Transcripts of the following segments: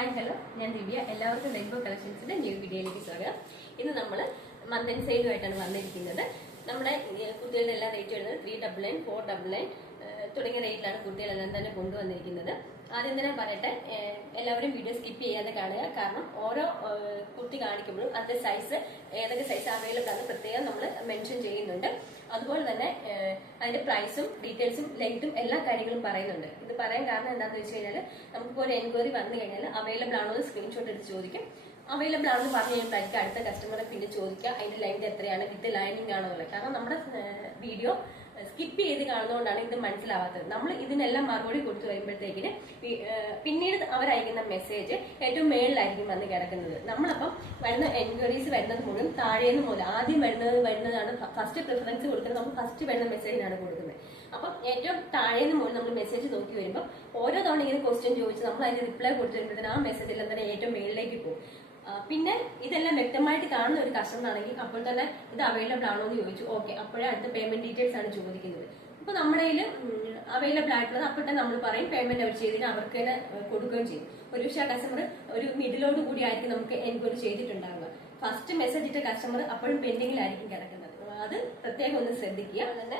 Hi hello, ഞാൻ ദിവ്യ. എല്ലാവർക്കും rainbow കളക്ഷൻസിന്റെ new വീഡിയോയിലേക്ക് സ്വാഗതം. ഇന്ന് നമ്മൾ മന്ത് ആൻഡ് സെയിലുമായിട്ടാണ് വന്നിരിക്കുന്നത്. നമ്മുടെ കുട്ടികളുടെ എല്ലാ റേറ്റ് വരുന്നത് 399, 499 തുടങ്ങിയ റേറ്റിലാണ് കുട്ടികളെല്ലാം തന്നെ കൊണ്ടുവന്നിരിക്കുന്നത്. ആദ്യം തന്നെ പറയട്ടെ, എല്ലാവരും വീഡിയോ സ്കിപ്പ് ചെയ്യാതെ കാണുക. കാരണം ഓരോ കുട്ടി കാണിക്കുമ്പോഴും അതിന്റെ സൈസ് ഏതൊക്കെ സൈസ് അവൈലബിൾ ആണ് പ്രത്യേകം നമ്മൾ മെൻഷൻ ചെയ്യുന്നുണ്ട്. അതുപോലെ തന്നെ അതിന്റെ പ്രൈസും ഡീറ്റെയിൽസും ലെങ്ത്തും എല്ലാ കാര്യങ്ങളും പറയുന്നുണ്ട്. ഇത് പറയാൻ കാരണം എന്താണെന്ന് വെച്ച് കഴിഞ്ഞാൽ നമുക്കിപ്പോൾ ഒരു എൻക്വയറി വന്നു കഴിഞ്ഞാൽ അവൈലബിൾ ആണോ എന്ന് സ്ക്രീൻഷോട്ട് എടുത്ത് ചോദിക്കും. അവൈലബിൾ ആണെന്ന് പറഞ്ഞു കഴിയുമ്പോഴായിരിക്കും അടുത്ത കസ്റ്റമറെ പിന്നെ ചോദിക്കുക അതിന്റെ ലെങ്ത് എത്രയാണ്, വിത്ത് ലൈനിങ് ആണോ എന്നുള്ളത്. കാരണം നമ്മുടെ വീഡിയോ സ്കിപ്പ് ചെയ്ത് കാണുന്നതുകൊണ്ടാണ് ഇത് മനസ്സിലാവാത്തത്. നമ്മൾ ഇതിനെല്ലാം മറുപടി കൊടുത്തു വരുമ്പോഴത്തേക്കിന് പിന്നീട് അവരയക്കുന്ന മെസ്സേജ് ഏറ്റവും മേളിലായിരിക്കും വന്ന് കിടക്കുന്നത്. നമ്മളപ്പം വരുന്ന എൻക്വയറീസ് വരുന്നത് മുഴുവൻ താഴേന്ന് മുതൽ ആദ്യം വരുന്നതാണ് ഫസ്റ്റ് പ്രിഫറൻസ് കൊടുക്കുന്നത്. നമുക്ക് ഫസ്റ്റ് വരുന്ന മെസ്സേജിനാണ് കൊടുക്കുന്നത്. അപ്പം ഏറ്റവും താഴേന്ന് മുതൽ നമ്മൾ മെസ്സേജ് നോക്കി വരുമ്പോൾ ഓരോ തവണ ഇങ്ങനെ ക്വസ്റ്റ്യൻ ചോദിച്ച് നമ്മൾ അതിന് റിപ്ലൈ കൊടുത്തു വരുമ്പോഴത്തേന് ആ മെസ്സേജ് എല്ലാം തന്നെ ഏറ്റവും മേളിലേക്ക് പോകും. പിന്നെ ഇതെല്ലാം വ്യക്തമായിട്ട് കാണുന്ന ഒരു കസ്റ്റമർ ആണെങ്കിൽ അപ്പോൾ തന്നെ ഇത് അവൈലബിൾ ആണോ എന്ന് ചോദിച്ചു. ഓക്കെ, അപ്പോഴേ അടുത്ത പേയ്മെന്റ് ഡീറ്റെയിൽസ് ആണ് ചോദിക്കുന്നത്. അപ്പൊ നമ്മുടെ കയ്യിൽ അവൈലബിൾ ആയിട്ടുള്ളത് അപ്പോൾ തന്നെ നമ്മൾ പറയും. പേയ്മെന്റ് അവർ ചെയ്തിട്ട് അവർക്ക് തന്നെ കൊടുക്കുകയും ചെയ്യും. ഒരു പക്ഷേ കസ്റ്റമർ ഒരു മിഡിലോട് കൂടി ആയിരിക്കും നമുക്ക് എൻക്വയറി ചെയ്തിട്ടുണ്ടാവുക. ഫസ്റ്റ് മെസ്സേജ് ഇട്ട കസ്റ്റമർ അപ്പോഴും പെൻഡിങ്ങിലായിരിക്കും കിടക്കുന്നത്. അത് പ്രത്യേകം ഒന്ന് ശ്രദ്ധിക്കുക. തന്നെ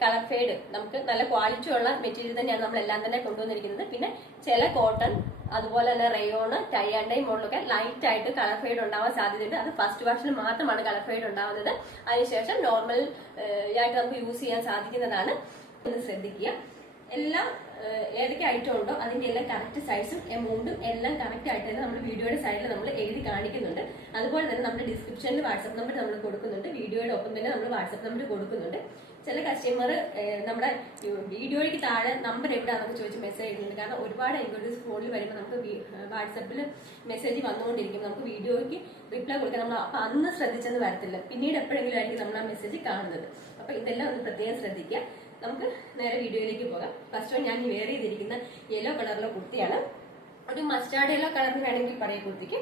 കളർ ഫെയ്ഡ് നമുക്ക് നല്ല ക്വാളിറ്റി ഉള്ള മെറ്റീരിയൽ തന്നെയാണ് നമ്മളെല്ലാം തന്നെ കൊണ്ടുവന്നിരിക്കുന്നത്. പിന്നെ ചില കോട്ടൺ അതുപോലെ തന്നെ റയോണ്, ടൈ ആൻഡ് ഡൈ മോഡലൊക്കെ ലൈറ്റ് ആയിട്ട് കളർ ഫെയ്ഡ് ഉണ്ടാവാൻ സാധ്യതയുണ്ട്. അത് ഫസ്റ്റ് വാഷിൽ മാത്രമാണ് കളർ ഫെയ്ഡ് ഉണ്ടാവുന്നത്. അതിനുശേഷം നോർമൽ ആയിട്ട് നമുക്ക് യൂസ് ചെയ്യാൻ സാധിക്കുന്നതാണ്. ഒന്ന് ശ്രദ്ധിക്കുക. എല്ലാം ഏതൊക്കെ ഐറ്റം ഉണ്ടോ അതിന്റെ എല്ലാം കറക്റ്റ് സൈസും എമൗണ്ടും എല്ലാം കറക്റ്റ് ആയിട്ട് തന്നെ നമ്മൾ വീഡിയോയുടെ സൈഡിൽ നമ്മൾ എഴുതി കാണിക്കുന്നുണ്ട്. അതുപോലെ തന്നെ നമ്മുടെ ഡിസ്ക്രിപ്ഷനിൽ വാട്സ്ആപ്പ് നമ്പർ നമ്മൾ കൊടുക്കുന്നുണ്ട്. വീഡിയോയുടെ ഒപ്പം തന്നെ നമ്മൾ വാട്സ്ആപ്പ് നമ്പർ കൊടുക്കുന്നുണ്ട്. ചില കസ്റ്റമർ നമ്മുടെ വീഡിയോയ്ക്ക് താഴെ നമ്പർ എവിടെയാണെന്നൊക്കെ ചോദിച്ച് മെസ്സേജ് ചെയ്യുന്നുണ്ട്. കാരണം ഒരുപാട് എൻക്വയറീസ് ഫോണിൽ വരുമ്പോൾ നമുക്ക് വാട്സാപ്പിൽ മെസ്സേജ് വന്നുകൊണ്ടിരിക്കും. നമുക്ക് വീഡിയോയ്ക്ക് റിപ്ലൈ കൊടുക്കാൻ നമ്മൾ അപ്പൊ അന്ന് ശ്രദ്ധിച്ചെന്ന് വരത്തില്ല. പിന്നീട് എപ്പോഴെങ്കിലും ആയിരിക്കും നമ്മൾ ആ മെസ്സേജ് കാണുന്നത്. അപ്പൊ ഇതെല്ലാം ഒന്ന് പ്രത്യേകം ശ്രദ്ധിക്കുക. നമുക്ക് നേരെ വീഡിയോയിലേക്ക് പോകാം. ഫസ്റ്റ് ഞാൻ വെയർ ചെയ്തിരിക്കുന്ന യെല്ലോ കളറിലെ കുർത്തിയാണ്. ഒരു മസ്റ്റാർഡ് യെല്ലോ കളറിന് വേണമെങ്കിൽ പറയാം. കുർത്തിക്ക്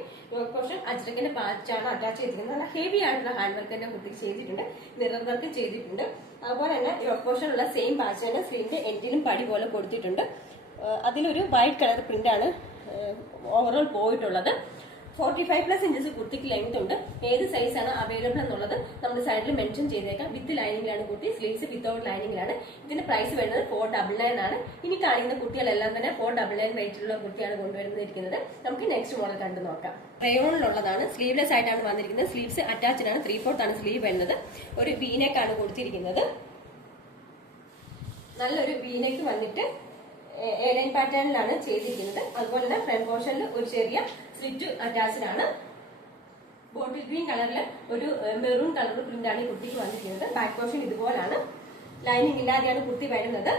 പോർഷൻ അജ്രക്കിന്റെ പാച്ചാണ് അറ്റാച്ച് ചെയ്തിരിക്കുന്നത്. നല്ല ഹെവി ആയിട്ടുള്ള ഹാൻഡ് വർക്ക് തന്നെ കുർത്തിക്ക് ചെയ്തിട്ടുണ്ട്. മിറർ വർക്ക് ചെയ്തിട്ടുണ്ട്. അതുപോലെ തന്നെ പോർഷൻ ഉള്ള സെയിം പാച്ച് തന്നെ സ്ലീവിന്റെ എൻഡിലും പടി പോലെ കൊടുത്തിട്ടുണ്ട്. അതിലൊരു വൈറ്റ് കളർ പ്രിന്റ് ആണ് ഓവറോൾ പോയിട്ടുള്ളത്. 45+ ഇഞ്ചസ് കുർത്തിക്ക് ലെങ്ത് ഉണ്ട്. ഏത് സൈസാണ് അവൈലബിൾ എന്നുള്ളത് നമ്മുടെ സൈഡിൽ മെൻഷൻ ചെയ്തേക്കാം. വിത്ത് ലൈനിങ്ങിലാണ് കുർത്തി, സ്ലീവ്സ് വിത്തൗട്ട് ലൈനിങ്ങിലാണ്. ഇതിന്റെ പ്രൈസ് വരുന്നത് 499 ആണ്. ഇനി കാണിക്കുന്ന കുട്ടികളെല്ലാം തന്നെ 499 റേറ്റിലുള്ള കുർത്തിയാണ് കൊണ്ടുവരുന്നിരിക്കുന്നത്. നമുക്ക് നെക്സ്റ്റ് മോഡൽ കണ്ടു നോക്കാം. റയോണിലുള്ളതാണ്. സ്ലീവ്ലെസ് ആയിട്ടാണ് വന്നിരിക്കുന്നത്. സ്ലീവ്സ് അറ്റാച്ച്ഡ് ആണ്. 3/4 ആണ് സ്ലീവ് വരുന്നത്. ഒരു വീനെക്കാണ് കൊടുത്തിരിക്കുന്നത്. നല്ലൊരു വീനെക്ക് വന്നിട്ട് എലൈൻ പാറ്റേണിലാണ് ചെയ്തിരിക്കുന്നത്. അതുപോലെ തന്നെ ഫ്രണ്ട് പോർഷനിൽ ഒരു ചെറിയ സ്ലിറ്റ് അറ്റാച്ച്ഡ് ആണ്. ബോട്ടിൽ ഗ്രീൻ കളറിൽ ഒരു മെറൂൺ കളർ പ്രിന്റ് ആണ് ഈ കുർത്തിക്ക് വന്നിരിക്കുന്നത്. Back portion ഇതുപോലാണ്. ലൈനിങ് ഇല്ലാതെയാണ് കുർത്തി വരുന്നത്.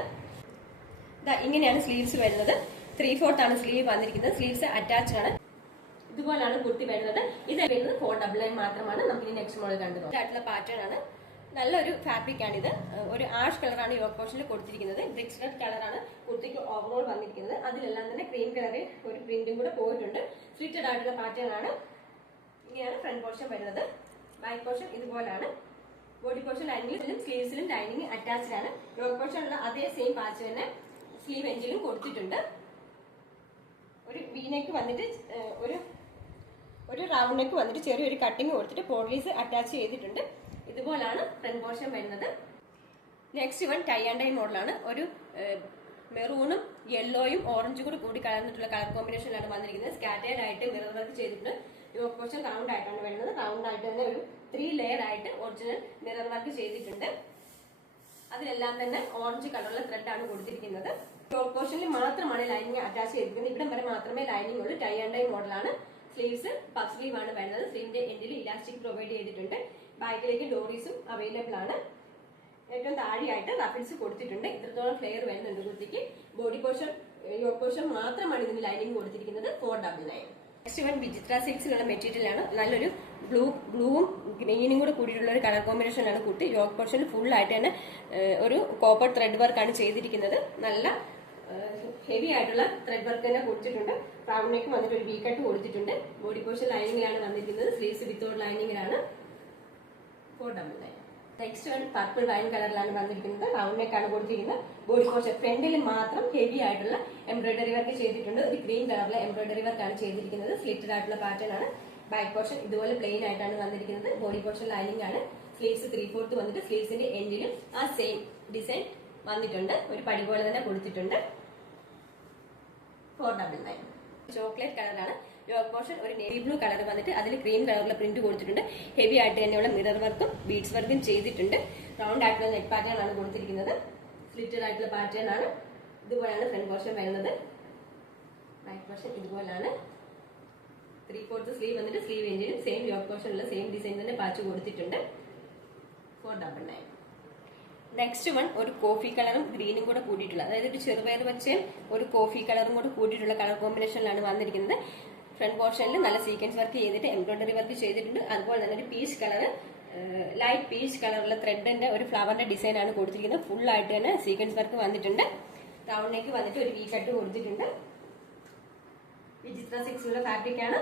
ഇങ്ങനെയാണ് സ്ലീവ്സ് വരുന്നത്. 3/4 ആണ് സ്ലീവ് വന്നിരിക്കുന്നത്. സ്ലീവ്സ് അറ്റാച്ച്ഡ് ആണ്. ഇതുപോലാണ് കുർത്തി വരുന്നത്. ഇത് വരുന്നത് 499 മാത്രമാണ്. നമുക്ക് ഇനി നെക്സ്റ്റ് മോഡൽ കണ്ടു നോക്കാം. പാറ്റേൺ ആണ്. നല്ലൊരു ഫാബ്രിക് ആണിത്. ഒരു ആഷ് കളറാണ് യോക്ക് പോർഷനിൽ കൊടുത്തിരിക്കുന്നത്. ബ്രിക്സ് റെഡ് കളറാണ് കുർത്തിക്ക് ഓവറോൾ വന്നിരിക്കുന്നത്. അതിലെല്ലാം തന്നെ ക്രീം കളറിൽ ഒരു പ്രിന്റും കൂടെ പോയിട്ടുണ്ട്. സ്ലിറ്റഡ് ആയിട്ടുള്ള പാറ്റേൺ ആണ്. ഇങ്ങനെയാണ് ഫ്രണ്ട് പോർഷൻ വരുന്നത്. ബാക്ക് പോർഷൻ ഇതുപോലാണ്. ബോഡി പോർഷൻ ലൈനിങ്ങിലും സ്ലീവ്സിലും ലൈനിങ് അറ്റാച്ച്ഡ് ആണ്. യോക്ക് പോർഷനുള്ള അതേ സെയിം പാച്ച് തന്നെ സ്ലീവ് എൻഡിലും കൊടുത്തിട്ടുണ്ട്. ഒരു വീനെക്ക് വന്നിട്ട് ഒരു റൗണ്ട് നെക്ക് വന്നിട്ട് ചെറിയൊരു കട്ടിങ് കൊടുത്തിട്ട് പോട്ട്ലീസ് അറ്റാച്ച് ചെയ്തിട്ടുണ്ട്. ഇതുപോലാണ് ഫ്രണ്ട് പോർഷൻ വരുന്നത്. Next one tie and dye മോഡലാണ്. ഒരു മെറൂണും യെല്ലോയും ഓറഞ്ചും കൂടി കൂടി കലർന്നിട്ടുള്ള കളർ കോമ്പിനേഷനിലാണ് വന്നിരിക്കുന്നത്. സ്കാറ്റേർഡ് ആയിട്ട് മിറർ വർക്ക് ചെയ്തിട്ടുണ്ട്. യോക്ക് പോർഷൻ റൗണ്ട് ആയിട്ടാണ് വരുന്നത്. റൗണ്ട് ആയിട്ട് തന്നെ ഒരു 3 ലെയർ ആയിട്ട് ഒറിജിനൽ മിറർ വർക്ക് ചെയ്തിട്ടുണ്ട്. അതിലെല്ലാം തന്നെ ഓറഞ്ച് കളറുള്ള ത്രെഡ് ആണ് കൊടുത്തിരിക്കുന്നത്. യോക്ക് പോർഷനിൽ മാത്രമാണ് ലൈനിങ് അറ്റാച്ച് ചെയ്തിരിക്കുന്നത്. ഇവിടം വരെ മാത്രമേ ലൈനിങ് ഉള്ളൂ. ടൈ ആൻഡ് ഡൈ മോഡലാണ്. സ്ലീവ്സ് പഫ് സ്ലീവ് ആണ് വരുന്നത്. സ്ലീവിന്റെ എൻഡിൽ ഇലാസ്റ്റിക് പ്രൊവൈഡ് ചെയ്തിട്ടുണ്ട്. ബാക്കിലേക്ക് ഡോറീസും അവൈലബിൾ ആണ്. ഏറ്റവും താഴെയായിട്ട് റഫിൾസ് കൊടുത്തിട്ടുണ്ട്. ഇത്രത്തോളം ഫ്ലെയർ വരുന്നുണ്ട് കുർത്തിക്ക്. ബോഡി പോർഷൻ യോക്ക് പോർഷൻ മാത്രമാണ് ഇതിന് ലൈനിങ് കൊടുത്തിരിക്കുന്നത്. 499. നെക്സ്റ്റ് വൺ വിചിത്ര സിൽക്സിലുള്ള മെറ്റീരിയൽ ആണ്. നല്ലൊരു ബ്ലൂവും ഗ്രീനും കൂടെ കൂടിയിട്ടുള്ള ഒരു കളർ കോമ്പിനേഷനാണ് കുർത്തി. യോക്ക് പോർഷനിൽ ഫുൾ ആയിട്ട് തന്നെ ഒരു കോപ്പർ ത്രെഡ് വർക്കാണ് ചെയ്തിരിക്കുന്നത്. നല്ല ഹെവി ആയിട്ടുള്ള ത്രെഡ് വർക്ക് തന്നെ കൊടുത്തിട്ടുണ്ട്. റൗണ്ട് നെക്ക് വന്നിട്ട് ഒരു വി കട്ട് കൊടുത്തിട്ടുണ്ട്. ബോഡി പോർഷൻ ലൈനിങ്ങിലാണ് വന്നിരിക്കുന്നത്. സ്ലീവ്സ് വിത്തൗട്ട് ലൈനിങ്ങിലാണ്. 499. നെക്സ്റ്റ് വൺ പർപ്പിൾ വൈൻ കളറിലാണ് വന്നിരിക്കുന്നത്. റൗണ്ട് നെക്ക് ആണ് കൊടുത്തിരിക്കുന്നത്. ബോഡി പോർഷൻ ഫ്രണ്ടിൽ മാത്രം ഹെവി ആയിട്ടുള്ള എംബ്രോയിഡറി വർക്ക് ചെയ്തിട്ടുണ്ട്. ഒരു ഗ്രീൻ കളറിലെ എംബ്രോയിഡറി വർക്ക് ആണ് ചെയ്തിരിക്കുന്നത്. സ്ലിറ്റഡ് ആയിട്ടുള്ള പാറ്റേൺ ആണ്. ബാക്ക് പോർഷൻ ഇതുപോലെ പ്ലെയിൻ ആയിട്ടാണ് വന്നിരിക്കുന്നത്. ബോഡി പോർഷൻ ലൈനിങ് ആണ്. സ്ലീവ്സ് 3/4 വന്നിട്ട് സ്ലീവ്സിന്റെ എൻഡിലും ആ സെയിം ഡിസൈൻ വന്നിട്ടുണ്ട്. ഒരു പടി പോലെ തന്നെ കൊടുത്തിട്ടുണ്ട്. 499. ചോക്ലേറ്റ് കളറാണ്. യോക്ക് പോർഷൻ ഒരു നേവി ബ്ലൂ കളർ വന്നിട്ട് അതിൽ ക്രീം കളറിലെ പ്രിന്റ് കൊടുത്തിട്ടുണ്ട്. ഹെവി ആയിട്ട് തന്നെയുള്ള മിറർ വർക്കും ബീഡ്സ് വർക്കും ചെയ്തിട്ടുണ്ട്. റൗണ്ട് ആയിട്ടുള്ള നെക്ക് പാറ്റേൺ ആണ് കൊടുത്തിരിക്കുന്നത്. സ്ലിറ്റഡ് ആയിട്ടുള്ള പാറ്റേൺ ആണ്. ഇതുപോലെയാണ് ഫ്രണ്ട് പോർഷൻ വരുന്നത്. ബാക്ക് പോർഷൻ ഇതുപോലാണ്. 3/4 സ്ലീവ് വന്നിട്ട് സ്ലീവ് എൻഡിലും സെയിം യോക്ക് പോർഷനുള്ള സെയിം ഡിസൈൻ തന്നെ പാച്ച് കൊടുത്തിട്ടുണ്ട്. 499. നെക്സ്റ്റ് വൺ ഒരു കോഫി കളറും ഗ്രീനും കൂടെ കൂടിയിട്ടുള്ള, അതായത് ഒരു ചെറുപയർ വെച്ചയും ഒരു കോഫി കളറും കൂടെ കൂടിയിട്ടുള്ള കളർ കോമ്പിനേഷനിലാണ് വന്നിരിക്കുന്നത്. ഫ്രണ്ട് പോർഷനിൽ നല്ല സീക്വൻസ് വർക്ക് ചെയ്തിട്ട് എംബ്രോയിഡറി വർക്ക് ചെയ്തിട്ടുണ്ട്. അതുപോലെ തന്നെ ഒരു പീച്ച് കളർ, ലൈറ്റ് പീച്ച് കളറുള്ള ത്രെഡിന്റെ ഒരു ഫ്ലവറിന്റെ ഡിസൈൻ ആണ് കൊടുത്തിരിക്കുന്നത്. ഫുൾ ആയിട്ട് തന്നെ സീക്വൻസ് വർക്ക് വന്നിട്ടുണ്ട്. റൗണ്ട് നെക്ക് വന്നിട്ട് ഒരു വി കട്ട് കൊടുത്തിട്ടുണ്ട്. വിചിത്ര സിക്സിലുള്ള ഫാബ്രിക് ആണ്.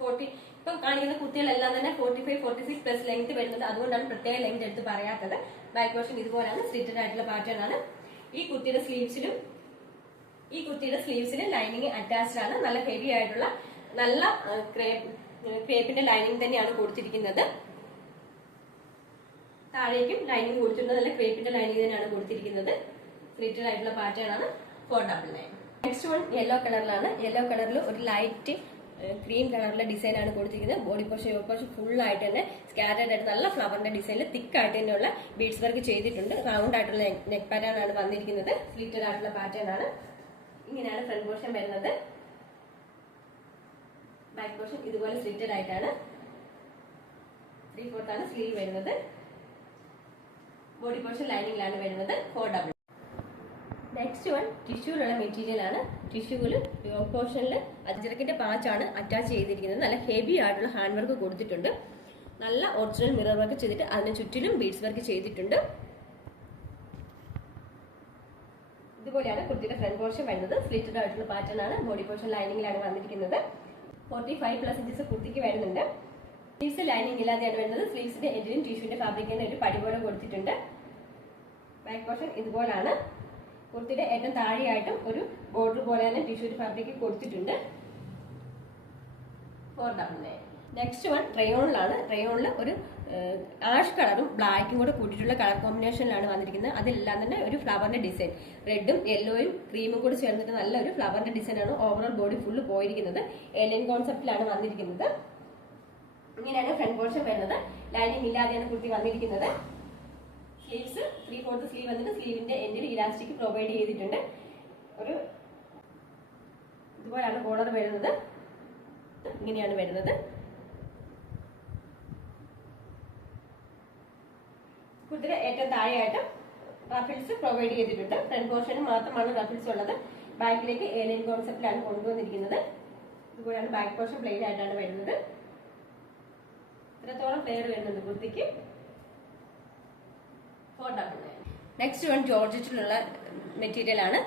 40 ഇപ്പം കാണിക്കുന്ന കുട്ടികളെല്ലാം തന്നെ 45-46 പ്ലസ് ലെങ്ത് വരുന്നുണ്ട്. അതുകൊണ്ടാണ് പ്രത്യേക ലെങ്ത് എടുത്ത് പറയാത്തത്. ബാക്ക് പോർഷൻ ഇതുപോലാണ്. സ്ലിറ്റഡ് ആയിട്ടുള്ള പാറ്റേൺ ആണ്. ഈ കുട്ടിയുടെ സ്ലീവ്സിലും ലൈനിങ് അറ്റാച്ച്ഡ് ആണ്. നല്ല ഹെവി ആയിട്ടുള്ള നല്ല ക്രേപ്പിന്റെ ലൈനിങ് തന്നെയാണ് കൊടുത്തിരിക്കുന്നത്. താഴേക്കും ലൈനിങ് കൊടുത്തിട്ടുണ്ട്. നല്ല ക്രേപ്പിന്റെ ലൈനിങ് തന്നെയാണ് കൊടുത്തിരിക്കുന്നത്. സ്ലിറ്റഡ് ആയിട്ടുള്ള പാറ്റേൺ ആണ്. 499. നെക്സ്റ്റ് വൺ യെല്ലോ കളറിലാണ്. യെല്ലോ കളറിൽ ഒരു ലൈറ്റ് ക്രീം കളറിലെ ഡിസൈൻ ആണ് കൊടുത്തിരിക്കുന്നത്. Body portion yoke portion full ആയിട്ട് തന്നെ സ്കാറ്റേഡ് ആയിട്ട് നല്ല ഫ്ലവറിന്റെ ഡിസൈനിൽ തിക്ക് ആയിട്ട് തന്നെയുള്ള ബീഡ്സ് വർക്ക് ചെയ്തിട്ടുണ്ട്. റൗണ്ട് ആയിട്ടുള്ള നെക്ക് പാറ്റേൺ ആണ് വന്നിരിക്കുന്നത്. സ്ലിറ്റഡ് ആയിട്ടുള്ള പാറ്റേൺ ആണ്. ഇങ്ങനെയാണ് ഫ്രണ്ട് പോർഷൻ വരുന്നത്. ബാക്ക് പോർഷൻ ഇതുപോലെ സ്ലിറ്റഡ് ആയിട്ടാണ്. 3/4 ആണ് സ്ലീവ് വരുന്നത്. ബോഡി പോർഷൻ ലൈനിങ്ങിലാണ് വരുന്നത്. 499. നെക്സ്റ്റ് വൺ ടിഷ്യൂലുള്ള മെറ്റീരിയൽ ആണ്. ടിഷ്യൂവിൽ യോക്ക് പോർഷനിൽ അജ്രക്കിന്റെ പാച്ചാണ് അറ്റാച്ച് ചെയ്തിരിക്കുന്നത്. നല്ല ഹെവി ആയിട്ടുള്ള ഹാൻഡ് വർക്ക് കൊടുത്തിട്ടുണ്ട്. നല്ല ഒറിജിനൽ മിറർ വർക്ക് ചെയ്തിട്ട് അതിന് ചുറ്റിലും ബീഡ്സ് വർക്ക് ചെയ്തിട്ടുണ്ട്. ഇതുപോലെയാണ് കുർത്തിയുടെ ഫ്രണ്ട് പോർഷൻ വരുന്നത്. സ്ലിറ്റഡ് ആയിട്ടുള്ള പാറ്റേൺ ആണ്. ബോഡി പോർഷൻ ലൈനിങ്ങിലാണ് വന്നിരിക്കുന്നത്. 45+ ഇഞ്ചസ് കുർത്തിക്ക് വരുന്നുണ്ട്. സ്ലീവ്സ് ലൈനിങ് ഇല്ലാതെയാണ് വരുന്നത്. സ്ലീവ്സിന്റെ എൻഡിലും ടിഷ്യൂന്റെ ഫാബ്രിക്കിന്റെ ഒരു പടി പോലെ കൊടുത്തിട്ടുണ്ട്. Back portion ഇതുപോലാണ്. കുർത്തിയുടെ ഏറ്റവും താഴെയായിട്ടും ഒരു ബോർഡർ പോലെ തന്നെ ടിഷ്യൂ ഫാബ്രിക് കൊടുത്തിട്ടുണ്ട്. 499. Next one റയോണിലാണ്. റയോണിൽ ഒരു ആഷ് കളറും ബ്ലാക്കും കൂടെ കൂട്ടിയിട്ടുള്ള കളർ കോമ്പിനേഷനിലാണ് വന്നിരിക്കുന്നത്. അതെല്ലാം തന്നെ ഒരു ഫ്ലവറിന്റെ ഡിസൈൻ, റെഡും യെല്ലോയും ക്രീമും കൂടി ചേർന്നിട്ട് നല്ലൊരു ഫ്ലവറിന്റെ ഡിസൈൻ ആണ് ഓവറോൾ ബോഡി ഫുള്ള് പോയിരിക്കുന്നത്. ഏലിയൻ കോൺസെപ്റ്റിലാണ് വന്നിരിക്കുന്നത്. ഇങ്ങനെയാണ് ഫ്രണ്ട് പോർഷൻ വരുന്നത്. ലൈനിങ് ഇല്ലാതെയാണ് കുർത്തി വന്നിരിക്കുന്നത്. സ്ലീവ്സ് 3/4 സ്ലീവ് വന്നിട്ട് സ്ലീവിന്റെ എൻഡിൽ ഇലാസ്റ്റിക് പ്രൊവൈഡ് ചെയ്തിട്ടുണ്ട്. ഒരു ഇതുപോലെയാണ് കോളർ വരുന്നത്. ഇങ്ങനെയാണ് വരുന്നത്. കുർത്തിയുടെ ഏറ്റവും താഴെയായിട്ട് റഫിൾസ് പ്രൊവൈഡ് ചെയ്തിട്ടുണ്ട്. ഫ്രണ്ട് പോർഷന് മാത്രമാണ് റഫിൾസ് ഉള്ളത്. ബാക്കിലേക്ക് ഏലിയൻ കോൺസെപ്റ്റിലാണ് കൊണ്ടുവന്നിരിക്കുന്നത്. ഇതുപോലെയാണ് ബാക്ക് പോർഷൻ പ്ലെയിൻ ആയിട്ടാണ് വരുന്നത്. ഇത്രത്തോളം ഫ്ലെയർ വരുന്നുണ്ട് കുർത്തിക്ക്. 499. നെക്സ്റ്റ് വൺ ജോർജറ്റിലുള്ള മെറ്റീരിയൽ ആണ്.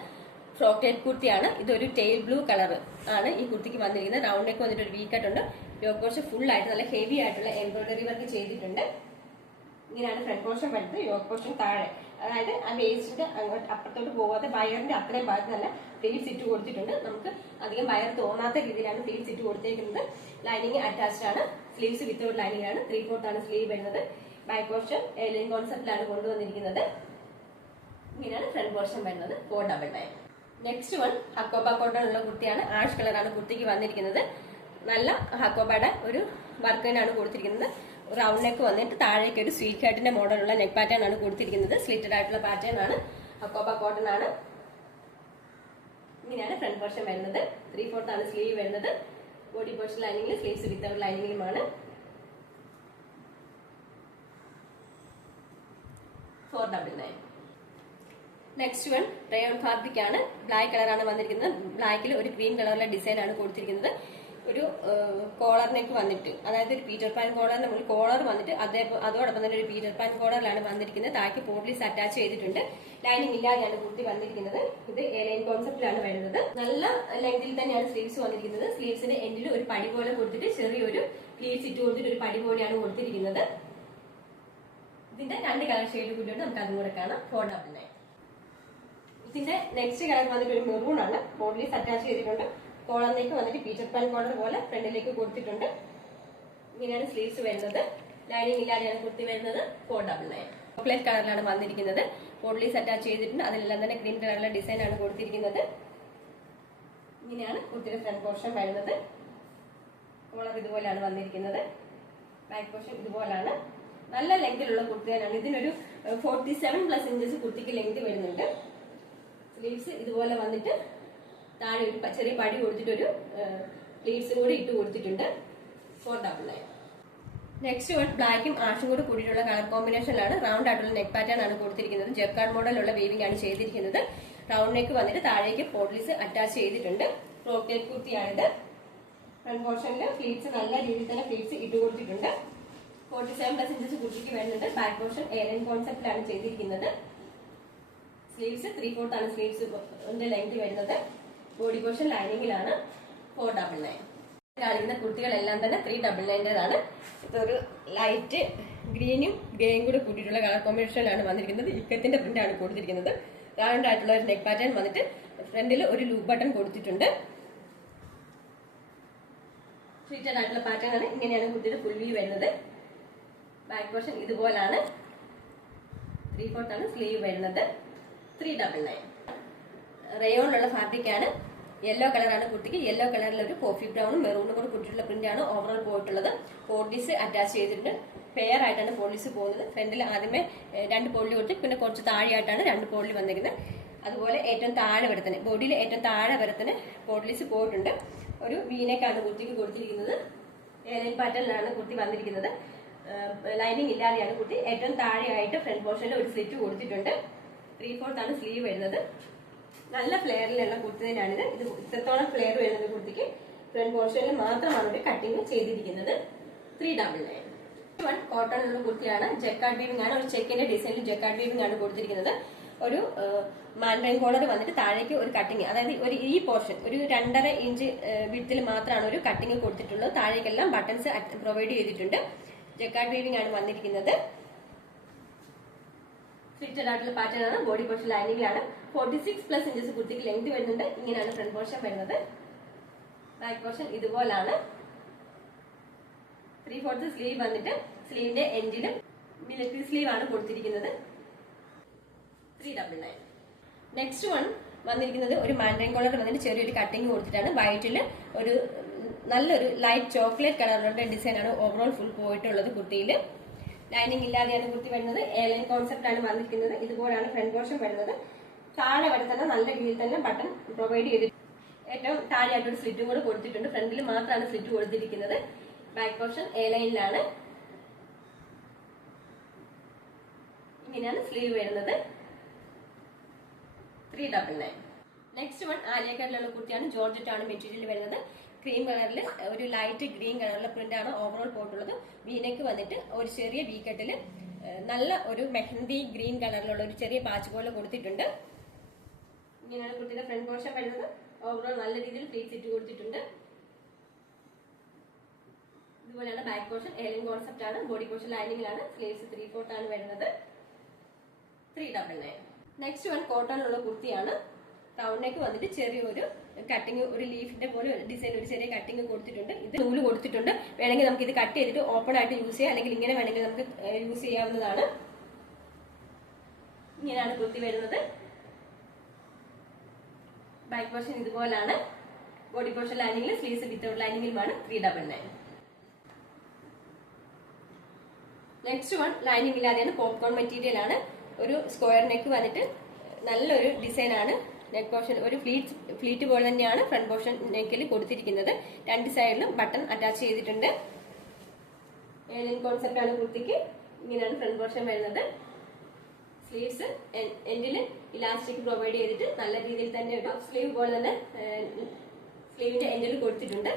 ഫ്രോക്ക് ടൈപ്പ് കുർത്തിയാണ്. ഇതൊരു ടെയിൽ ബ്ലൂ കളർ ആണ് ഈ കുർത്തിക്ക് വന്നിരിക്കുന്നത്. റൗണ്ട് നെക്ക് വന്നിട്ട് ഒരു വി കട്ട് ഉണ്ട്. യോക്ക് പോർഷൻ ഫുൾ ആയിട്ട് നല്ല ഹെവി ആയിട്ടുള്ള എംബ്രോയിഡറി വർക്ക് ചെയ്തിട്ടുണ്ട്. ഇങ്ങനെയാണ് ഫ്രണ്ട് പോർഷൻ വരുന്നത്. യോക്ക് പോർഷൻ താഴെ, അതായത് ആ വേസ്റ്റിന്റെ അങ്ങോട്ട് അപ്പുറത്തോട്ട് പോകാതെ വയറിന്റെ അത്രയും ഭാഗത്ത് നല്ല പ്ലീറ്റ്സ് ഇട്ട് കൊടുത്തിട്ടുണ്ട്. നമുക്ക് അധികം വയർ തോന്നാത്ത രീതിയിലാണ് പ്ലീറ്റ്സ് ഇട്ട് കൊടുത്തേക്കുന്നത്. ലൈനിങ് അറ്റാച്ച്ഡ് ആണ്. സ്ലീവ്സ് വിത്തൗട്ട് ലൈനിങ് ആണ്. 3/4 ആണ് സ്ലീവ് വരുന്നത്. ബാക്ക് പോർഷൻ ഏലിയൻ കോൺസെപ്റ്റിലാണ് കൊണ്ടുവന്നിരിക്കുന്നത്. ഇങ്ങനെയാണ് ഫ്രണ്ട് പോർഷൻ വരുന്നത്. 499. നെക്സ്റ്റ് വൺ ഹക്കോബ കോട്ടൺ ഉള്ള കുർത്തിയാണ്. ആഷ് കളറാണ് കുർത്തിക്ക് വന്നിരിക്കുന്നത്. നല്ല ഹക്കോബയുടെ ഒരു വർക്കിനാണ് കൊടുത്തിരിക്കുന്നത്. റൗണ്ട് നെക്ക് വന്നിട്ട് താഴേക്ക് ഒരു സ്വീറ്റ് ഹാർട്ടിന്റെ മോഡലുള്ള നെക്ക് പാറ്റേൺ ആണ് കൊടുത്തിരിക്കുന്നത്. സ്ലിറ്റഡ് ആയിട്ടുള്ള പാറ്റേൺ ആണ്. ഹക്കോബ കോട്ടൺ ആണ്. ഇങ്ങനെയാണ് ഫ്രണ്ട് പോർഷൻ വരുന്നത്. 3/4 ആണ് സ്ലീവ് വരുന്നത്. ബോഡി പോർഷൻ ലൈനിങ്ങിൽ സ്ലീവ്സ് വിത്തൗട്ട് ലൈനിങ്ങിലുമാണ്. 499. നെക്സ്റ്റ് വൺ റയോൺ ഫാബ്രിക് ആണ്. ബ്ലാക്ക് കളറാണ് വന്നിരിക്കുന്നത്. ബ്ലാക്കിൽ ഒരു ഗ്രീൻ കളറിലെ ഡിസൈൻ ആണ് കൊടുത്തിരിക്കുന്നത്. ഒരു കോളർ നെക്ക് വന്നിട്ട്, അതായത് ഒരു പീറ്റർ പാൻ കോളർ, നമ്മൾ കോളർ വന്നിട്ട് അതോടൊപ്പം തന്നെ ഒരു പീറ്റർ പാൻ കോളറിലാണ് വന്നിരിക്കുന്നത്. താഴേക്ക് പോട്ട്ലീസ് അറ്റാച്ച് ചെയ്തിട്ടുണ്ട്. ലൈനിങ് ഇല്ലാതെയാണ് കുർത്തി വന്നിരിക്കുന്നത്. ഇത് എലൈൻ കോൺസെപ്റ്റിലാണ് വരുന്നത്. നല്ല ലെങ്തിൽ തന്നെയാണ് സ്ലീവ്സ് വന്നിരിക്കുന്നത്. സ്ലീവ്സിന്റെ എൻഡിൽ ഒരു പടി പോലെ കൊടുത്തിട്ട് ചെറിയൊരു പ്ലീറ്റ്സ് ഇട്ട് കൊടുത്തിട്ട് ഒരു പടി പോലെയാണ് കൊടുത്തിരിക്കുന്നത്. ഇതിന്റെ 2 കളർ ഷെയ്ഡ് കൂടിയുണ്ട്, നമുക്ക് അതും കൂടെ കാണാം. 499. ഇതിന്റെ നെക്സ്റ്റ് കളർ വന്നിട്ട് ഒരു മെറൂൺ ആണ്. ബോഡിലീസ് അറ്റാച്ച് ചെയ്തിട്ടുണ്ട്. കോളറിലേക്ക് വന്നിട്ട് പീറ്റർ പാൻ കോളർ പോലെ ഫ്രണ്ടിലേക്ക് കൊടുത്തിട്ടുണ്ട്. ഇങ്ങനെയാണ് സ്ലീവ്സ് വരുന്നത്. ലൈനിങ് ഇല്ലാതെയാണ് കുർത്തി വരുന്നത്. 499. ചോക്ലേറ്റ് കളറിലാണ് വന്നിരിക്കുന്നത്. ബോഡിലീസ് അറ്റാച്ച് ചെയ്തിട്ടുണ്ട്. അതിലെല്ലാം തന്നെ ഗ്രീൻ കളറിലെ ഡിസൈൻ ആണ് കൊടുത്തിരിക്കുന്നത്. ഇങ്ങനെയാണ് കുർത്തിയുടെ ഫ്രണ്ട് പോർഷൻ വരുന്നത്. കോളർ ഇതുപോലെയാണ് വന്നിരിക്കുന്നത്. ബാക്ക് പോർഷൻ ഇതുപോലാണ്. നല്ല ലെങ്തിലുള്ള കുർത്തിയാണ്. ഇതിനൊരു 47+ ഇഞ്ചസ് കുർത്തിക്ക് ലെങ്ത് വരുന്നുണ്ട്. സ്ലീവ്സ് ഇതുപോലെ വന്നിട്ട് താഴെ ഒരു ചെറിയ പടി കൊടുത്തിട്ടൊരു പ്ലീറ്റ്സും കൂടി ഇട്ട് കൊടുത്തിട്ടുണ്ട്. 499. നെക്സ്റ്റ് വൺ ബ്ലാക്കും ആഷും കൂടി കൂടിയിട്ടുള്ള കളർ കോമ്പിനേഷനിലാണ്. റൗണ്ട് ആയിട്ടുള്ള നെക്ക് പാറ്റേൺ ആണ് കൊടുത്തിരിക്കുന്നത്. ജക്കാർഡ് മോഡലുള്ള വീവിംഗ് ആണ് ചെയ്തിരിക്കുന്നത്. റൗണ്ട് നെക്ക് വന്നിട്ട് താഴേക്ക് പോട്ട്ലീസ് അറ്റാച്ച് ചെയ്തിട്ടുണ്ട്. ഫ്രോക്ക് നെക്ക് കുർത്തിയാണിത്. ഫ്രണ്ട് പോർഷനിൽ ഫ്ലീറ്റ്സ് നല്ല രീതിയിൽ തന്നെ ഫ്ലീറ്റ്സ് ഇട്ട് കൊടുത്തിട്ടുണ്ട്. 47+ ഇഞ്ചസ് കുർത്തിക്ക് വരുന്നുണ്ട്. ബാക്ക് പോർഷൻ എയർലൈൻ കോൺസെപ്റ്റിലാണ് ചെയ്തിരിക്കുന്നത്. സ്ലീവ്സ് 3/4 ആണ് സ്ലീവ്സിന്റെ ലെങ്ത് വരുന്നത്. ബോഡി പോർഷൻ ലൈനിങ്ങിലാണ്. 499. കാണിക്കുന്ന കുർത്തികളെല്ലാം തന്നെ 399താണ്. ഇതൊരു ലൈറ്റ് ഗ്രീനും ഗ്രേയും കൂടെ കൂട്ടിയിട്ടുള്ള കളർ കോമ്പിനേഷനിലാണ് വന്നിരിക്കുന്നത്. ഇക്കത്തിന്റെ പ്രിന്റ് ആണ് കൊടുത്തിരിക്കുന്നത്. റൗണ്ട് ആയിട്ടുള്ള ഒരു നെക്ക് പാറ്റേൺ വന്നിട്ട് ഫ്രണ്ടിൽ ഒരു ലൂപ്പ് ബട്ടൺ കൊടുത്തിട്ടുണ്ട്. സ്ലിറ്റഡ് ആയിട്ടുള്ള പാറ്റേൺ ആണ്. ഇങ്ങനെയാണ് കുർത്തിയുടെ ഫുൾ വ്യൂ വരുന്നത്. ബാക്ക് പോർഷൻ ഇതുപോലാണ്. 3/4 ആണ് സ്ലീവ് വരുന്നത്. 399. റയോണിലുള്ള ഫാബ്രിക് ആണ്. യെല്ലോ കളറാണ് കുർത്തിക്ക്. യെല്ലോ കളറിൽ ഒരു കോഫി ബ്രൗണും മെറൂണും കൂടെ കൂട്ടിയിട്ടുള്ള പ്രിന്റ് ആണ് ഓവറോൾ പോയിട്ടുള്ളത്. പോട്ട്ലീസ് അറ്റാച്ച് ചെയ്തിട്ടുണ്ട്. പെയർ ആയിട്ടാണ് പോട്ട്ലീസ് പോകുന്നത്. ഫ്രണ്ടിൽ ആദ്യമേ 2 പോളി കൊടുത്ത് പിന്നെ കുറച്ച് താഴെയായിട്ടാണ് 2 പോളി വന്നിരിക്കുന്നത്. അതുപോലെ ഏറ്റവും താഴെ വരത്തിന് ബോഡിയിൽ ഏറ്റവും താഴെ വരത്തിന് പോട്ട്ലീസ് പോയിട്ടുണ്ട്. ഒരു വീനക്കാണ് കുർത്തിക്ക് കൊടുത്തിരിക്കുന്നത്. എയർലൈൻ പാറ്റേണിലാണ് കുർത്തി വന്നിരിക്കുന്നത്. ലൈനിങ് ഇല്ലാതെയാണ് കുർത്തി. ഏറ്റവും താഴെയായിട്ട് ഫ്രണ്ട് പോർഷനിൽ ഒരു സ്ലിറ്റ് കൊടുത്തിട്ടുണ്ട്. 3/4 ആണ് സ്ലീവ് വരുന്നത്. നല്ല ഫ്ലെയറിലുള്ള കുർത്തി തന്നെയാണിത്. ഇത് ഇത്രത്തോളം ഫ്ലെയർ വരുന്നത് കുർത്തിക്ക് ഫ്രണ്ട് പോർഷനിൽ മാത്രമാണ് ഒരു കട്ടിങ് ചെയ്തിരിക്കുന്നത്. 399. കോട്ടണിലുള്ള കുർത്തിയാണ്. ജക്കാർഡ് വീവിംഗ് ആണ്. ഒരു ചെക്കിന്റെ ഡിസൈനിൽ ജക്കാർഡ് വീവിംഗ് ആണ് കൊടുത്തിരിക്കുന്നത്. ഒരു മാൻഡ്രൈൻ കോളർ വന്നിട്ട് താഴേക്ക് ഒരു കട്ടിങ്, അതായത് ഒരു ഈ പോർഷൻ ഒരു 2.5 ഇഞ്ച് വിഡ്ത്തിൽ മാത്രമാണ് ഒരു കട്ടിങ് കൊടുത്തിട്ടുള്ളത്. താഴേക്കെല്ലാം ബട്ടൺസ് പ്രൊവൈഡ് ചെയ്തിട്ടുണ്ട്. ജക്കാർഡ് വീവിംഗ് ആണ് വന്നിരിക്കുന്നത്. സ്ലിറ്റഡ് ആയിട്ടുള്ള പാറ്റേൺ ആണ്. ബോഡി പോർഷൻ ലൈനിങ്ങിലാണ്. 46+ ഇഞ്ചസ് കുർത്തിക്ക് ലെങ്ത് വരുന്നുണ്ട്. ഇങ്ങനെയാണ് ഫ്രണ്ട് പോർഷൻ വരുന്നത്. ബാക്ക് പോർഷൻ ഇതുപോലാണ്. 3/4 സ്ലീവ് വന്നിട്ട് സ്ലീവിന്റെ എൻഡിലും മിലിറ്ററി സ്ലീവ് ആണ് കൊടുത്തിരിക്കുന്നത്. 399. നെക്സ്റ്റ് വൺ വന്നിരിക്കുന്നത് ഒരു മാൻഡ്രൈൻ കോളർ വന്നിട്ട് ചെറിയൊരു കട്ടിങ് കൊടുത്തിട്ടാണ്. വൈറ്റിൽ ഒരു നല്ലൊരു ലൈറ്റ് ചോക്ലേറ്റ് കളറിലുള്ള ഡിസൈൻ ആണ് ഓവറോൾ ഫുൾ പോയിട്ടുള്ളത്. കുർത്തിയിൽ ലൈനിങ് ഇല്ലാതെയാണ് കുർത്തി വരുന്നത്. എയർലൈൻ കോൺസെപ്റ്റ് ആണ് വന്നിരിക്കുന്നത്. ഇതുപോലാണ് ഫ്രണ്ട് പോർഷൻ വരുന്നത്. താഴെ വരെ തന്നെ നല്ല രീതിയിൽ തന്നെ ബട്ടൺ പ്രൊവൈഡ് ചെയ്തിട്ടുണ്ട്. ഏറ്റവും താഴെയായിട്ടൊരു സ്ലിറ്റും കൂടെ കൊടുത്തിട്ടുണ്ട്. ഫ്രണ്ടിൽ മാത്രമാണ് സ്ലിറ്റ് കൊടുത്തിരിക്കുന്നത്. ബാക്ക് പോർഷൻ എയർലൈനിലാണ്. ഇങ്ങനെയാണ് സ്ലീവ് വരുന്നത്. 399. നെക്സ്റ്റ് വൺ ആലിയക്കട്ടിലുള്ള കുർത്തിയാണ്. ജോർജറ്റ് ആണ് മെറ്റീരിയൽ വരുന്നത്. ക്രീം കളറിൽ ഒരു ലൈറ്റ് ഗ്രീൻ കളറിലെ പ്രിന്റ് ആണ് ഓവറോൾ പോയിട്ടുള്ളത്. വീനക്ക് വന്നിട്ട് ഒരു ചെറിയ വി കട്ടില് നല്ല ഒരു മെഹന്തി ഗ്രീൻ കളറിലുള്ള ഒരു ചെറിയ പാച്ച് പോലെ കൊടുത്തിട്ടുണ്ട്. ഇങ്ങനെയാണ് കുർത്തിയുടെ ഫ്രണ്ട് പോർഷൻ വരുന്നത്. ഓവറോൾ നല്ല രീതിയിൽ പ്ലീറ്റ്സ് ഇട്ട് കൊടുത്തിട്ടുണ്ട്. ഇതുപോലെയാണ് ബാക്ക് പോർഷൻ. എയർലൈൻ കോൺസെപ്റ്റ് ആണ്. ബോഡി പോർഷൻ ലൈനിങ്ങിലാണ്. സ്ലീവ്സ് 3/4 ആണ് വരുന്നത്. 399. നെക്സ്റ്റ് വൺ കോട്ടണിലുള്ള കുർത്തിയാണ്. റൗണ്ട് നെക്ക് വന്നിട്ട് ചെറിയൊരു കട്ടിങ്, ഒരു ലീഫിന്റെ പോലെ ഡിസൈൻ, ഒരു ചെറിയ കട്ടിങ് കൊടുത്തിട്ടുണ്ട്. ഇത് നൂല് കൊടുത്തിട്ടുണ്ട്. വേണമെങ്കിൽ നമുക്ക് ഇത് കട്ട് ചെയ്തിട്ട് ഓപ്പൺ ആയിട്ട് യൂസ് ചെയ്യാം, അല്ലെങ്കിൽ ഇങ്ങനെ വേണമെങ്കിൽ നമുക്ക് യൂസ് ചെയ്യാവുന്നതാണ്. ഇങ്ങനെയാണ് കുർത്തി വരുന്നത്. ബാക്ക് പോർഷൻ ഇതുപോലാണ്. ബോഡി പോർഷൻ ലൈനിങ്ങിൽ, സ്ലീവ്സ് വിത്തൗട്ട് ലൈനിങ്ങിലുമാണ്. 399. നെക്സ്റ്റ് വൺ ലൈനിങ് ഇല്ലാതെയാണ്. പോപ്കോൺ മെറ്റീരിയൽ ആണ്. ഒരു സ്ക്വയർ നെക്ക് വന്നിട്ട് നല്ലൊരു ഡിസൈൻ ആണ്. നെക്ക് പോർഷൻ ഒരു ഫ്ലീറ്റ് പോലെ തന്നെയാണ് ഫ്രണ്ട് പോർഷൻ നെക്കിൽ കൊടുത്തിരിക്കുന്നത്. 2 സൈഡിലും ബട്ടൺ അറ്റാച്ച് ചെയ്തിട്ടുണ്ട്. എയർലൈൻ കോൺസെപ്റ്റ് ആണ് കുർത്തിക്ക്. ഇങ്ങനെയാണ് ഫ്രണ്ട് പോർഷൻ വരുന്നത്. സ്ലീവ്സ് എൻഡിൽ ഇലാസ്റ്റിക് പ്രൊവൈഡ് ചെയ്തിട്ട് നല്ല രീതിയിൽ തന്നെ ഒരു സ്ലീവ് പോലെ തന്നെ സ്ലീവിന്റെ എൻഡിൽ കൊടുത്തിട്ടുണ്ട്.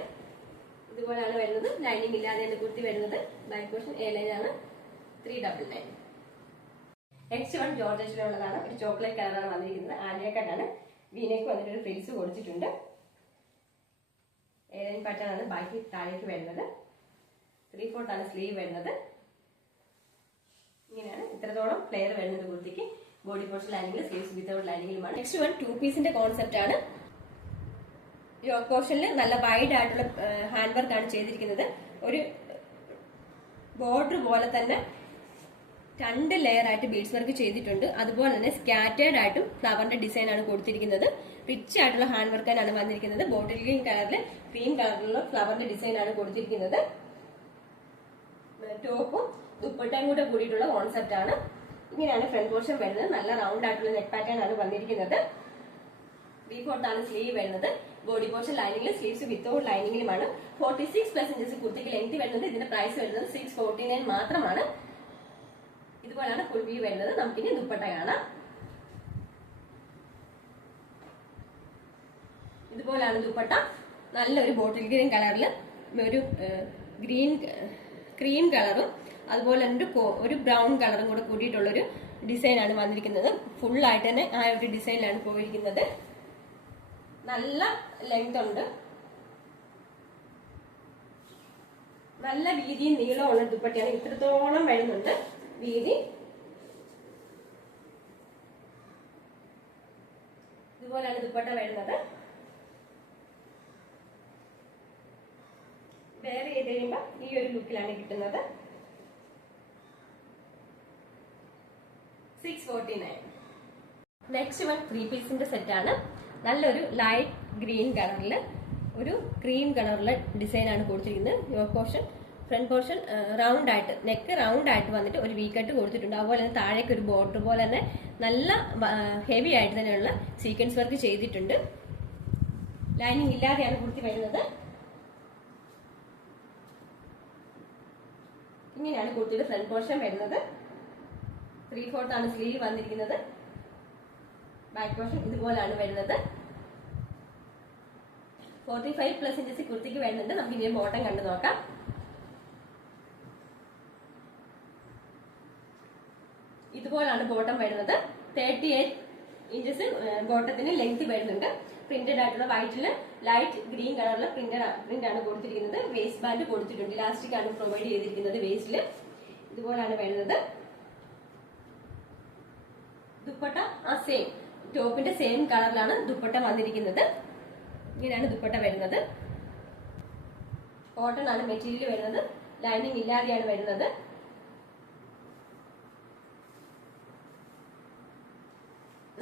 ഇതുപോലെയാണ് വരുന്നത്. ലൈനിങ് ഇല്ലാതെയാണ് കുർത്തി വരുന്നത്. ബാക്ക് പോർഷൻ എയർലൈൻ ആണ്. 399. നെക്സ്റ്റ് വൺ ജോർജറ്റിലുള്ളതാണ്. ഒരു ചോക്ലേറ്റ് കളറാണ് വന്നിരിക്കുന്നത്. ആലിയക്കട്ടാണ്. വീനേക്ക് വന്നിട്ട് ഒരു ഫ്രിൽസ് കൊടുത്തിട്ടുണ്ട്. എയർലൈൻ പാറ്റേൺ ആണ് താഴേക്ക് വരുന്നത്. 3/4 ആണ് സ്ലീവ് വരുന്നത്. ഇങ്ങനെയാണ് ഇത്രത്തോളം ഫ്ലെയർ വരുന്നത് കുർത്തിക്ക്. ബോഡി പോർഷൻ ലൈനിങ്ങിൽ, സ്ലീവ്സ് വിത്തൗട്ട് ലൈനിങ്ങിലുമാണ്. നെക്സ്റ്റ് വൺ 2 പീസിന്റെ കോൺസെപ്റ്റ് ആണ്. യോക്ക് പോർഷനിൽ നല്ല വൈഡ് ആയിട്ടുള്ള ഹാൻഡ് വർക്ക് ആണ് ചെയ്തിരിക്കുന്നത്. ഒരു ബോർഡർ പോലെ തന്നെ 2 ലെയർ ആയിട്ട് ബീഡ്സ് വർക്ക് ചെയ്തിട്ടുണ്ട്. അതുപോലെ തന്നെ സ്കാറ്റേർഡ് ആയിട്ടും ഫ്ലവറിന്റെ ഡിസൈൻ ആണ് കൊടുത്തിരിക്കുന്നത്. റിച്ച് ആയിട്ടുള്ള ഹാൻഡ് വർക്കാണ് വന്നിരിക്കുന്നത്. ബോട്ടിൽ ഗ്രീൻ കളറിൽ ക്രീം കളറിലുള്ള ഫ്ലവറിന്റെ ഡിസൈൻ ആണ് കൊടുത്തിരിക്കുന്നത്. ടോപ്പും ദുപ്പട്ടയും കൂടെ കൂടിയിട്ടുള്ള കോൺസെപ്റ്റ് ആണ്. ഇങ്ങനെയാണ് ഫ്രണ്ട് പോർഷൻ വരുന്നത്. നല്ല റൗണ്ട് ആയിട്ടുള്ള നെക്ക് പാറ്റേൺ ആണ് വന്നിരിക്കുന്നത്. 3/4 ആണ് സ്ലീവ് വരുന്നത്. ബോഡി പോർഷൻ ലൈനിങ്ങിൽ, സ്ലീവ്സ് വിത്തൗട്ട് ലൈനിങ്ങിലുമാണ്. 46+ ഇഞ്ചസ് കുർത്തിക്ക് ലെങ്ത് വരുന്നത്. ഇതിന്റെ പ്രൈസ് വരുന്നത് 649 മാത്രമാണ്. ഇതുപോലാണ് ഫുൾ വ്യൂ വരുന്നത്. നമുക്കിനി ദുപ്പട്ട കാണാം. ഇതുപോലാണ് ദുപ്പട്ട. നല്ലൊരു ബോട്ടിൽ ഗ്രീൻ കളറിൽ ഒരു ക്രീം കളറും അതുപോലെ തന്നെ ഒരു ബ്രൗൺ കളറും കൂടെ കൂടിയിട്ടുള്ള ഒരു ഡിസൈൻ ആണ് വന്നിരിക്കുന്നത്. ഫുൾ ആയിട്ട് തന്നെ ആ ഒരു ഡിസൈനിലാണ് പോയിരിക്കുന്നത്. നല്ല ലെങ്ത് ഉണ്ട്. നല്ല വീതിയും നീളമുള്ള ദുപ്പട്ടയാണ്. ഇത്രത്തോളം വരുന്നുണ്ട് വീതി. ഇതുപോലെയാണ് ദുപ്പട്ട വരുന്നത്. വേറെ ചെയ്ത് കഴിയുമ്പോൾ ഈ ഒരു ലുക്കിലാണ് കിട്ടുന്നത്. 649. നെക്സ്റ്റ് വൺ 3 പീസിന്റെ സെറ്റ് ആണ്. നല്ലൊരു ലൈറ്റ് ഗ്രീൻ കളറിൽ ഒരു ക്രീം കളറിലെ ഡിസൈൻ ആണ് കൊടുത്തിരിക്കുന്നത്. Yoke portion, front portion round ആയിട്ട്, നെക്ക് റൗണ്ട് ആയിട്ട് വന്നിട്ട് ഒരു വി കട്ട് കൊടുത്തിട്ടുണ്ട്. അതുപോലെ തന്നെ താഴേക്ക് ഒരു ബോർഡർ പോലെ തന്നെ നല്ല ഹെവി ആയിട്ട് തന്നെയുള്ള സീക്വൻസ് വർക്ക് ചെയ്തിട്ടുണ്ട്. ലൈനിങ് ഇല്ലാതെയാണ് കുർത്തി വരുന്നത്. ഇങ്ങനെയാണ് കുർത്തിയുടെ ഫ്രണ്ട് പോർഷൻ വരുന്നത്. 3/4 ആണ് സ്ലീവ് വന്നിരിക്കുന്നത്. ബാക്ക് പോർഷൻ ഇതുപോലാണ് വരുന്നത്. 45+ ഇഞ്ചസ് കുർത്തിക്ക് വരുന്നുണ്ട്. നമുക്ക് ഇനി ബോട്ടം കണ്ടു നോക്കാം. ഇതുപോലാണ് ബോട്ടം വരുന്നത്. 38 ഇഞ്ചസ് ബോട്ടത്തിന് ലെങ്ത് വരുന്നുണ്ട്. പ്രിന്റഡ് ആയിട്ടുള്ള വൈറ്റില് ലൈറ്റ് ഗ്രീൻ കളറിലെ പ്രിന്റ് ആണ് കൊടുത്തിരിക്കുന്നത്. വേസ്റ്റ് ബാൻഡ് കൊടുത്തിട്ടുണ്ട്. ഇലാസ്റ്റിക് ആണ് പ്രൊവൈഡ് ചെയ്തിരിക്കുന്നത് വേസ്റ്റില്. ഇതുപോലാണ് വരുന്നത്. ദുപ്പട്ട ആ സെയിം ടോപ്പിന്റെ സെയിം കളറിലാണ് ദുപ്പട്ട വന്നിരിക്കുന്നത്. ഇങ്ങനെയാണ് ദുപ്പട്ട വരുന്നത്. കോട്ടൺ ആണ് മെറ്റീരിയൽ വരുന്നത്. ലൈനിങ് ഇല്ലാതെയാണ് വരുന്നത്.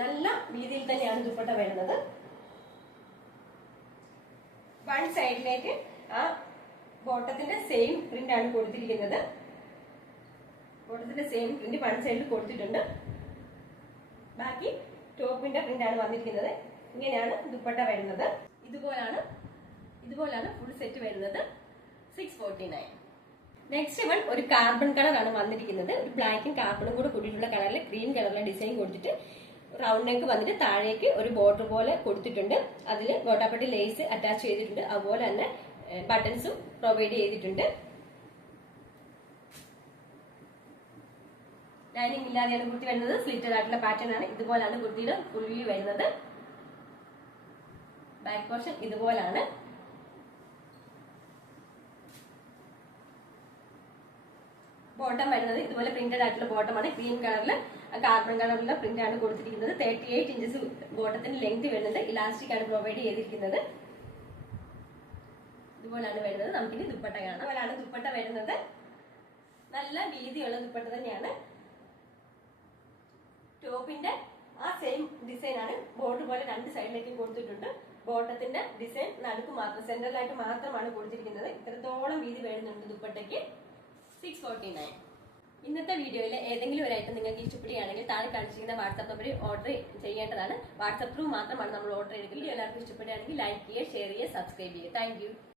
നല്ല വീതിയിൽ തന്നെയാണ് ദുപ്പട്ട വരുന്നത്. വൺ സൈഡിലേക്ക് ആ ബോട്ടത്തിന്റെ സെയിം പ്രിന്റ് ആണ് കൊടുത്തിരിക്കുന്നത്. ബോട്ടത്തിന്റെ സെയിം പ്രിന്റ് വൺ സൈഡിൽ കൊടുത്തിട്ടുണ്ട്. ബാക്കി ടോപ്പിന്റെ പ്രിന്റ് ആണ് വന്നിരിക്കുന്നത്. ഇങ്ങനെയാണ് ദുപ്പട്ട വരുന്നത്. ഇതുപോലാണ് ഫുൾ സെറ്റ് വരുന്നത്. 649. നെക്സ്റ്റ് വൺ ഒരു കാർബൺ കളർ ആണ് വന്നിരിക്കുന്നത്. ഒരു ബ്ലാക്കും കാർബണും കൂടെ കൂടിയിട്ടുള്ള കളറിൽ ക്രീം കളറിലെ ഡിസൈൻ കൊടുത്തിട്ട് റൗണ്ട് നെക്ക് വന്നിട്ട് താഴേക്ക് ഒരു ബോർഡർ പോലെ കൊടുത്തിട്ടുണ്ട്. അതിൽ ഗോട്ടാപ്പട്ടി ലേസ് അറ്റാച്ച് ചെയ്തിട്ടുണ്ട്. അതുപോലെ തന്നെ ബട്ടൺസും പ്രൊവൈഡ് ചെയ്തിട്ടുണ്ട്. ലൈനിങ് ഇല്ലാതെയാണ് കുർത്തി വരുന്നത്. സ്ലിറ്റഡ് ആയിട്ടുള്ള പാറ്റേൺ ആണ്. ഇതുപോലാണ് കുർത്തിയുടെ ഫുൾ വ്യൂ വരുന്നത്. ബാക്ക് പോർഷൻ ഇതുപോലാണ്. ബോട്ടം വരുന്നത് ഇതുപോലെ പ്രിന്റഡ് ആയിട്ടുള്ള ബോട്ടമാണ്. ക്രീം കളറിൽ കാർബൺ കളറിലുള്ള പ്രിന്റ് ആണ് കൊടുത്തിരിക്കുന്നത്. 38 ഇഞ്ചസ് ബോട്ടത്തിന് ലെങ്ത് വരുന്നുണ്ട്. ഇലാസ്റ്റിക് ആണ് പ്രൊവൈഡ് ചെയ്തിരിക്കുന്നത്. ഇതുപോലാണ് വരുന്നത്. നമുക്കിനി ദുപ്പട്ട കാണാം. ഇതുപോലാണ് ദുപ്പട്ട വരുന്നത്. നല്ല വീതിയുള്ള ദുപ്പട്ട തന്നെയാണ്. ടോപ്പിന്റെ ആ സെയിം ഡിസൈൻ ആണ്. ബോർഡർ പോലെ 2 സൈഡിലേക്കും കൊടുത്തിട്ടുണ്ട്. ബോട്ടത്തിന്റെ ഡിസൈൻ നടുക്ക് മാത്രം, സെൻട്രലായിട്ട് മാത്രമാണ് കൊടുത്തിരിക്കുന്നത്. ഇത്രത്തോളം വീതി വരുന്നുണ്ട് ദുപ്പട്ടയ്ക്ക്. 649. ഇന്നത്തെ വീഡിയോയിൽ ഏതെങ്കിലും ഒരു ഐറ്റം നിങ്ങൾക്ക് ഇഷ്ടപ്പെടുകയാണെങ്കിൽ താഴെ കാണിച്ചിരിക്കുന്ന വാട്സ്ആപ്പ് നമ്പറിൽ ഓർഡർ ചെയ്യേണ്ടതാണ്. വാട്സ്ആപ്പ് ത്രൂ മാത്രമാണ് നമ്മൾ ഓർഡർ എടുക്കുന്നത്. എല്ലാവർക്കും ഇഷ്ടപ്പെടുകയാണെങ്കിൽ ലൈക്ക് ചെയ്യുക, ഷെയർ ചെയ്യുക, സബ്സ്ക്രൈബ് ചെയ്യുക. താങ്ക്